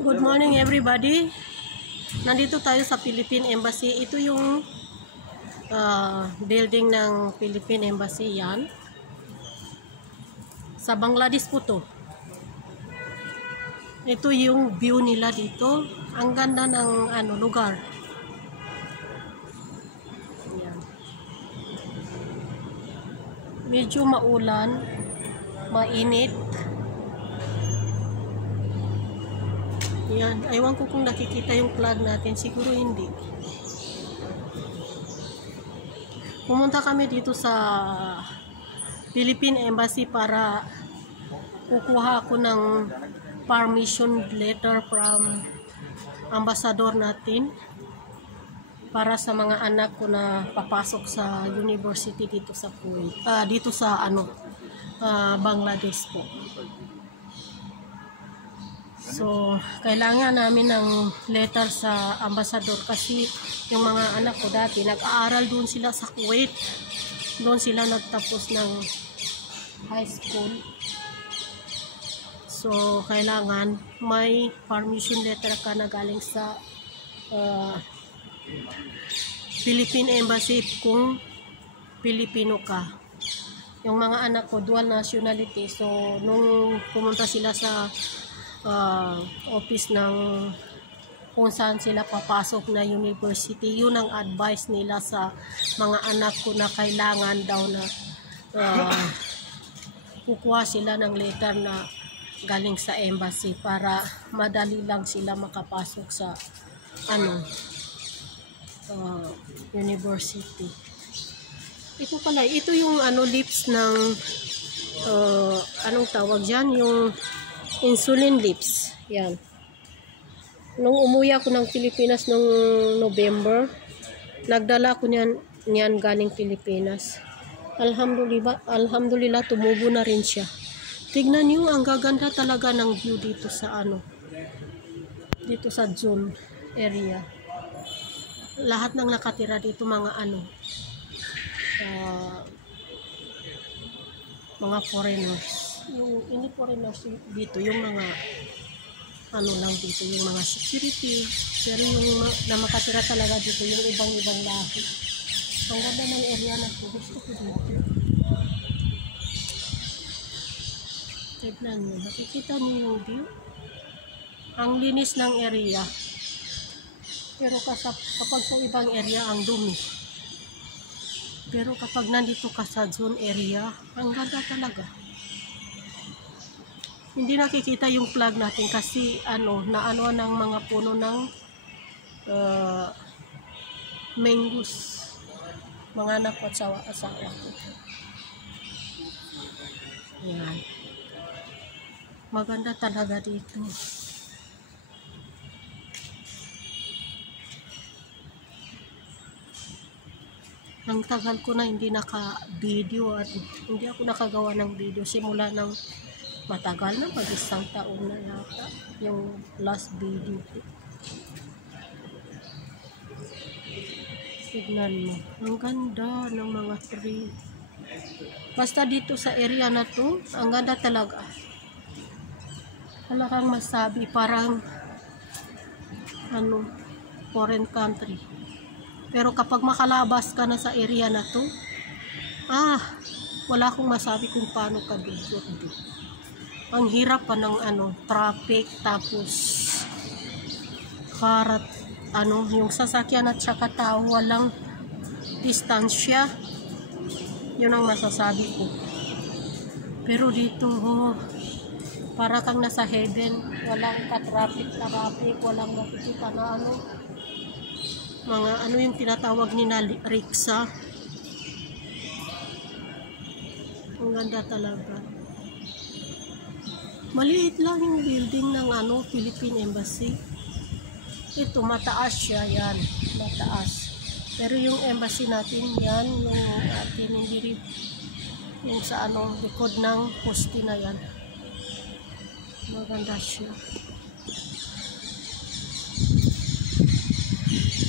Good morning everybody. Nandito tayo sa Philippine Embassy. Ito yung building ng Philippine Embassy yan. Sa Bangladesh po to. Ito yung view nila dito. Ang ganda ng lugar. Yan. Medyo maulan, mainit. Yan, ewan ko kung nakikita yung flag natin, siguro hindi. Pumunta kami dito sa Philippine Embassy para kukuha ako ng permission letter from ambassador natin para sa mga anak ko na papasok sa university dito sa Kuwait, dito sa Bangladesh po. So, kailangan namin ng letter sa ambassador kasi yung mga anak ko dati nag-aaral doon sila sa Kuwait. Doon sila nagtapos ng high school. So, kailangan may permission letter ka na galing sa Philippine Embassy kung Pilipino ka. Yung mga anak ko dual nationality. So, nung pumunta sila sa office ng kung saan sila papasok na university, yun ang advice nila sa mga anak ko na kailangan daw na kukuha sila ng letter na galing sa embassy para madali lang sila makapasok sa university. Ito pala, ito yung lips ng anong tawag dyan, yung insulin lips. Yan. Nung umuwi ako ng Pilipinas nung November, nagdala ko niyan galing Pilipinas. Alhamdulillah tumubo na rin siya. Tignan niyo, ang gaganda talaga ng view dito sa dito sa zone area. Lahat ng nakatira dito mga mga foreigners. Yung hindi foreigners dito, yung mga lang dito, yung mga security, pero yung na makatira talaga dito, yung ibang lahi. Ang ganda ng area na to, gusto ko dito. Tignan nyo, nakikita nyo yung view. Ang linis ng area, pero kapag sa ibang area ang dumi. Pero kapag nandito ka sa zone area, ang ganda talaga. Hindi nakikita yung flag natin kasi naano ng mga puno ng mangoes. Mga anak ko at asawa ko. Yan. Maganda talaga dito. Ang tagal ko na hindi naka-video at hindi ako nakagawa ng video simula ng matagal na, mag-isang taon na yata yung last video ko. Tignan mo, ang ganda ng mga tree. Basta dito sa area na to, ang ganda talaga. Wala kang masabi, parang foreign country. Pero kapag makalabas ka na sa area na to, wala akong masabi kung paano ka dito. Ang hirap pa ng traffic, tapos yung sasakyan at saka tao, walang distansya. Yun ang masasabi ko. Pero dito, para kang nasa heaven, walang ka-traffic, walang makikita na mga yung tinatawag ni riksa. Ang ganda talaga. Maliit lang yung building ng Philippine Embassy. Ito, mataas siya, yan. Mataas. Pero yung embassy natin, yan, yung atin, hindi rin, yung sa likod ng poste na yan. Maganda siya.